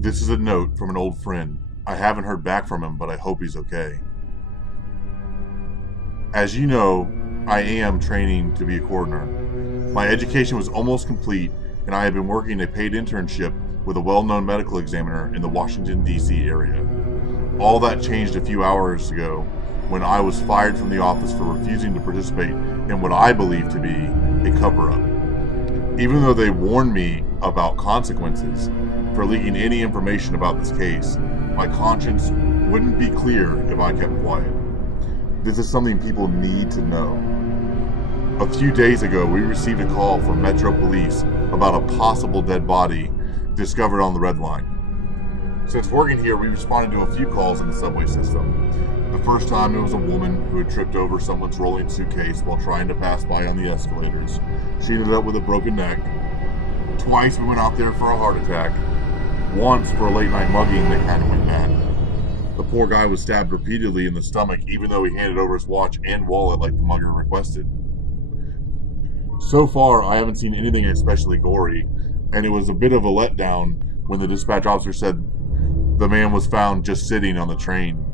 This is a note from an old friend. I haven't heard back from him, but I hope he's okay. As you know, I am training to be a coroner. My education was almost complete, and I have been working a paid internship with a well-known medical examiner in the Washington, D.C. area. All that changed a few hours ago when I was fired from the office for refusing to participate in what I believe to be a cover-up. Even though they warned me about consequences for leaking any information about this case, my conscience wouldn't be clear if I kept quiet. This is something people need to know. A few days ago, we received a call from Metro Police about a possible dead body discovered on the Red Line. Since working here, we responded to a few calls in the subway system. The first time it was a woman who had tripped over someone's rolling suitcase while trying to pass by on the escalators. She ended up with a broken neck. Twice we went out there for a heart attack. Once for a late night mugging that kind of went bad. The poor guy was stabbed repeatedly in the stomach even though he handed over his watch and wallet like the mugger requested. So far, I haven't seen anything especially gory, and it was a bit of a letdown when the dispatch officer said the man was found just sitting on the train.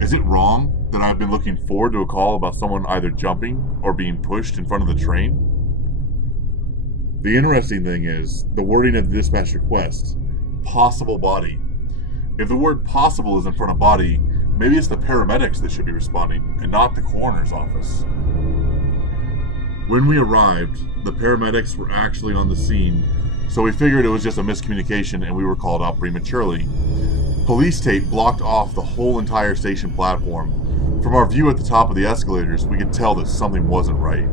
Is it wrong that I've been looking forward to a call about someone either jumping or being pushed in front of the train? The interesting thing is the wording of the dispatch request, possible body. If the word possible is in front of body, maybe it's the paramedics that should be responding and not the coroner's office. When we arrived, the paramedics were actually on the scene, so we figured it was just a miscommunication and we were called out prematurely. Police tape blocked off the whole entire station platform. From our view at the top of the escalators, we could tell that something wasn't right.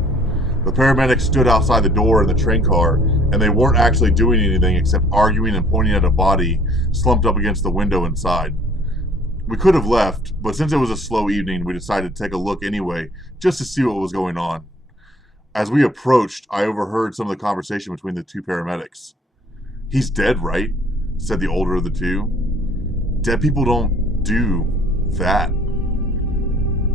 The paramedics stood outside the door in the train car, and they weren't actually doing anything except arguing and pointing at a body slumped up against the window inside. We could have left, but since it was a slow evening, we decided to take a look anyway, just to see what was going on. As we approached, I overheard some of the conversation between the two paramedics. "He's dead, right?" said the older of the two. "Dead people don't do that."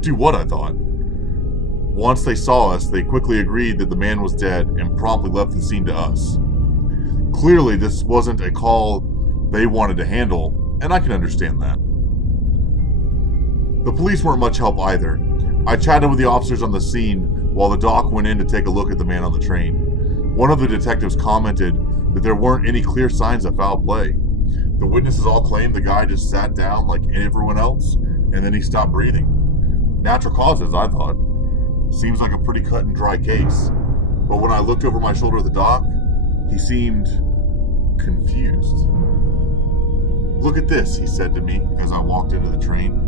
Do what, I thought. Once they saw us, they quickly agreed that the man was dead and promptly left the scene to us. Clearly, this wasn't a call they wanted to handle, and I can understand that. The police weren't much help either. I chatted with the officers on the scene while the doc went in to take a look at the man on the train. One of the detectives commented that there weren't any clear signs of foul play. The witnesses all claimed the guy just sat down like everyone else, and then he stopped breathing. Natural causes, I thought. Seems like a pretty cut and dry case. But when I looked over my shoulder at the doc, he seemed confused. "Look at this," he said to me as I walked into the train.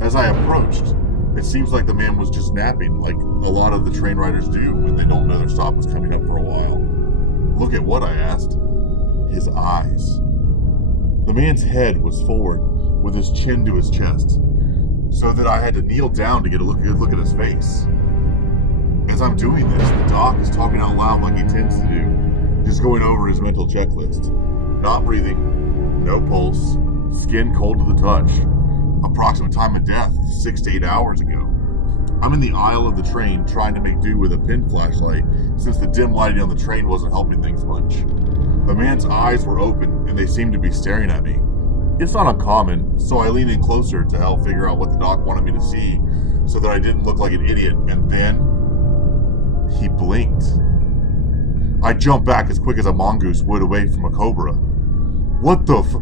As I approached, it seems like the man was just napping, like a lot of the train riders do when they don't know their stop is coming up for a while. "Look at what?" I asked. "His eyes." The man's head was forward, with his chin to his chest, so that I had to kneel down to get a good look at his face. As I'm doing this, the doc is talking out loud like he tends to do, just going over his mental checklist. Not breathing, no pulse, skin cold to the touch. Approximate time of death, 6 to 8 hours ago. I'm in the aisle of the train trying to make do with a pin flashlight since the dim lighting on the train wasn't helping things much. The man's eyes were open and they seemed to be staring at me. It's not uncommon, so I leaned in closer to help figure out what the doc wanted me to see so that I didn't look like an idiot, and then he blinked. I jumped back as quick as a mongoose would away from a cobra. "What the f—"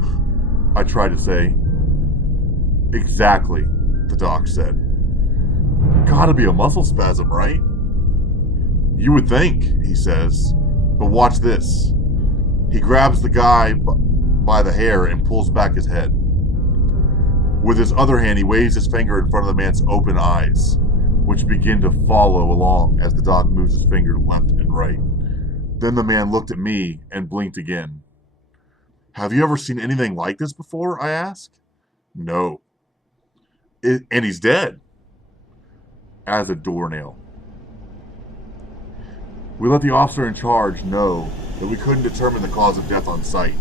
I tried to say. "Exactly," the doc said. "Gotta be a muscle spasm, right?" "You would think," he says, "but watch this." He grabs the guy by the hair and pulls back his head. With his other hand, he waves his finger in front of the man's open eyes, which begin to follow along as the doc moves his finger left and right. Then the man looked at me and blinked again. "Have you ever seen anything like this before?" I asked. "No." "And he's dead?" "As a doornail." We let the officer in charge know that we couldn't determine the cause of death on sight.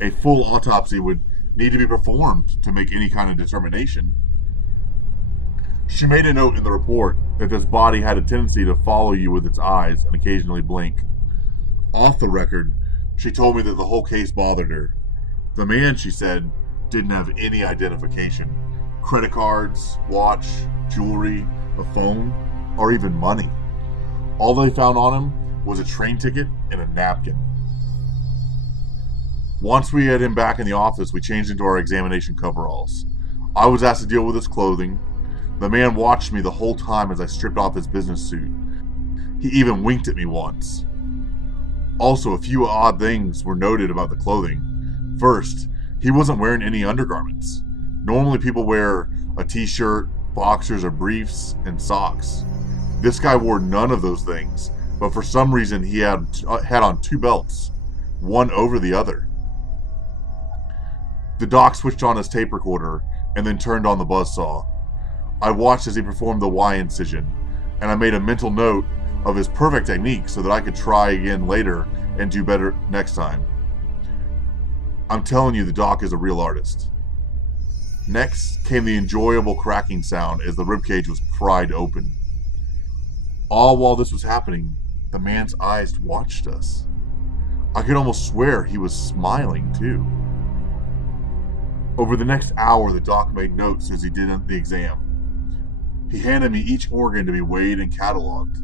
A full autopsy would need to be performed to make any kind of determination. She made a note in the report that this body had a tendency to follow you with its eyes and occasionally blink. Off the record, she told me that the whole case bothered her. The man, she said, didn't have any identification. Credit cards, watch, jewelry, a phone, or even money. All they found on him was a train ticket and a napkin. Once we had him back in the office, we changed into our examination coveralls. I was asked to deal with his clothing. The man watched me the whole time as I stripped off his business suit. He even winked at me once. Also, a few odd things were noted about the clothing. First, he wasn't wearing any undergarments. Normally people wear a t-shirt, boxers or briefs, and socks. This guy wore none of those things, but for some reason he had on two belts, one over the other. The doc switched on his tape recorder and then turned on the buzzsaw. I watched as he performed the Y incision, and I made a mental note of his perfect technique so that I could try again later and do better next time. I'm telling you, the doc is a real artist. Next came the enjoyable cracking sound as the ribcage was pried open. All while this was happening, the man's eyes watched us. I could almost swear he was smiling too. Over the next hour, the doc made notes as he did the exam. He handed me each organ to be weighed and cataloged.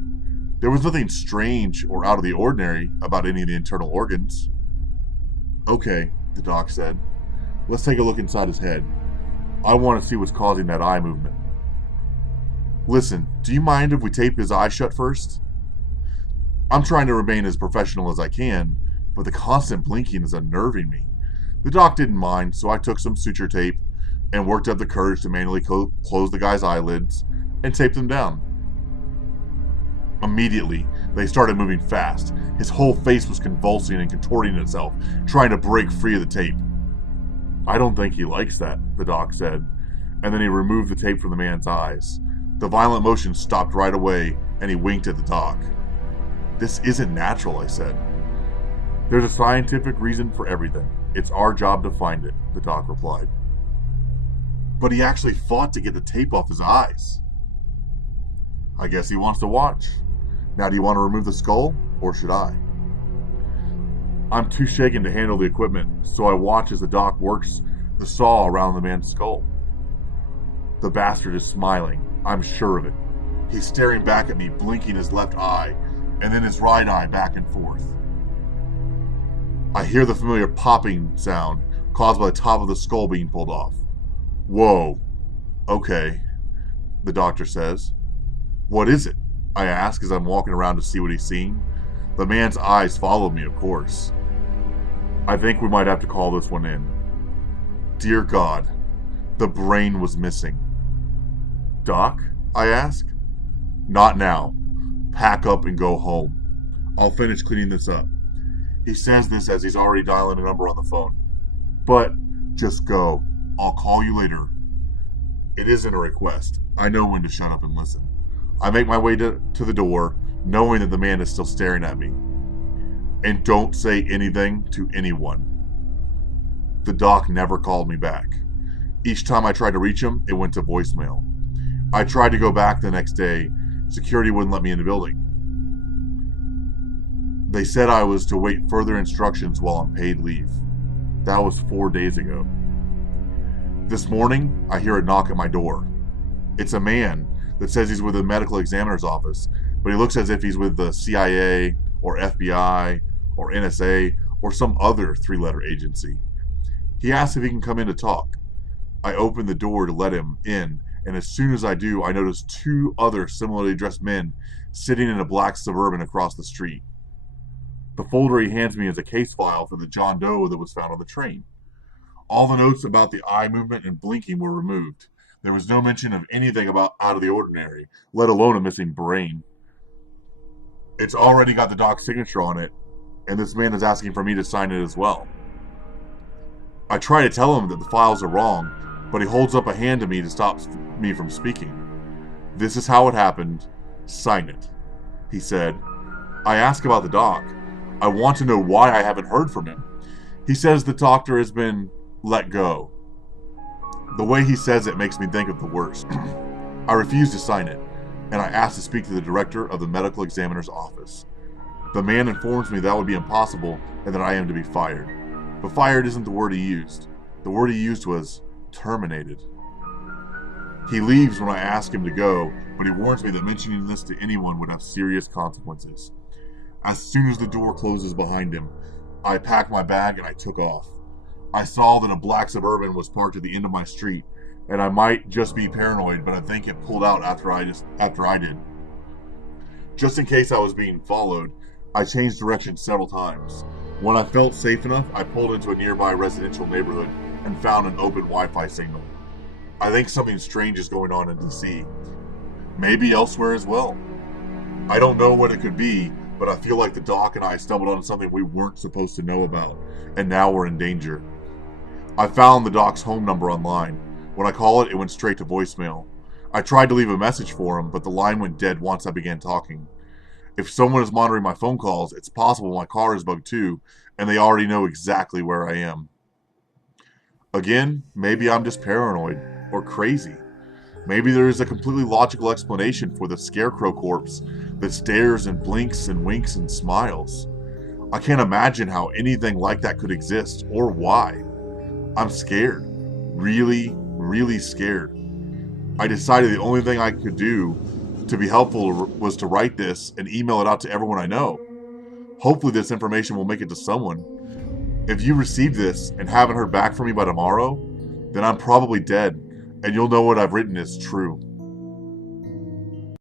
There was nothing strange or out of the ordinary about any of the internal organs. Okay, the doc said. Let's take a look inside his head. I want to see what's causing that eye movement. Listen, do you mind if we tape his eye shut first? I'm trying to remain as professional as I can, but the constant blinking is unnerving me. The doc didn't mind, so I took some suture tape and worked up the courage to manually close the guy's eyelids and tape them down. Immediately, they started moving fast. His whole face was convulsing and contorting itself, trying to break free of the tape. I don't think he likes that, the doc said, and then he removed the tape from the man's eyes. The violent motion stopped right away, and he winked at the doc. This isn't natural, I said. There's a scientific reason for everything. It's our job to find it, the doc replied. But he actually fought to get the tape off his eyes. I guess he wants to watch. Now, do you want to remove the skull, or should I? I'm too shaken to handle the equipment, so I watch as the doc works the saw around the man's skull. The bastard is smiling. I'm sure of it. He's staring back at me, blinking his left eye, and then his right eye back and forth. I hear the familiar popping sound caused by the top of the skull being pulled off. Whoa. Okay, the doctor says. What is it? I ask as I'm walking around to see what he's seeing. The man's eyes follow me, of course. I think we might have to call this one in. Dear God, the brain was missing. Doc? I ask. Not now. Pack up and go home. I'll finish cleaning this up. He says this as he's already dialing a number on the phone. But just go. I'll call you later. It isn't a request. I know when to shut up and listen. I make my way to the door, knowing that the man is still staring at me. And don't say anything to anyone. The doc never called me back. Each time I tried to reach him, it went to voicemail. I tried to go back the next day. Security wouldn't let me in the building. They said I was to wait further instructions while on paid leave. That was 4 days ago. This morning, I hear a knock at my door. It's a man that says he's with the medical examiner's office, but he looks as if he's with the CIA or FBI or NSA or some other three-letter agency. He asks if he can come in to talk. I open the door to let him in, and as soon as I do, I notice two other similarly dressed men sitting in a black Suburban across the street. The folder he hands me is a case file for the John Doe that was found on the train. All the notes about the eye movement and blinking were removed. There was no mention of anything about out of the ordinary, let alone a missing brain. It's already got the doc's signature on it, and this man is asking for me to sign it as well. I try to tell him that the files are wrong, but he holds up a hand to me to stop me from speaking. This is how it happened. Sign it, he said. I ask about the doc. I want to know why I haven't heard from him. He says the doctor has been let go. The way he says it makes me think of the worst. I refuse to sign it, and I ask to speak to the director of the medical examiner's office. The man informs me that would be impossible and that I am to be fired. But fired isn't the word he used. The word he used was terminated. He leaves when I ask him to go, but he warns me that mentioning this to anyone would have serious consequences. As soon as the door closes behind him, I packed my bag and I took off. I saw that a black Suburban was parked at the end of my street, and I might just be paranoid, but I think it pulled out after I did. Just in case I was being followed, I changed direction several times. When I felt safe enough, I pulled into a nearby residential neighborhood and found an open Wi-Fi signal. I think something strange is going on in DC. Maybe elsewhere as well. I don't know what it could be, but I feel like the doc and I stumbled on something we weren't supposed to know about, and now we're in danger. I found the doc's home number online. When I called it, it went straight to voicemail. I tried to leave a message for him, but the line went dead once I began talking. If someone is monitoring my phone calls, it's possible my car is bugged too, and they already know exactly where I am. Again, maybe I'm just paranoid, or crazy. Maybe there is a completely logical explanation for the Scarecrow Corpse that stares and blinks and winks and smiles. I can't imagine how anything like that could exist, or why. I'm scared. Really, really scared. I decided the only thing I could do to be helpful was to write this and email it out to everyone I know. Hopefully this information will make it to someone. If you receive this and haven't heard back from me by tomorrow, then I'm probably dead, and you'll know what I've written is true.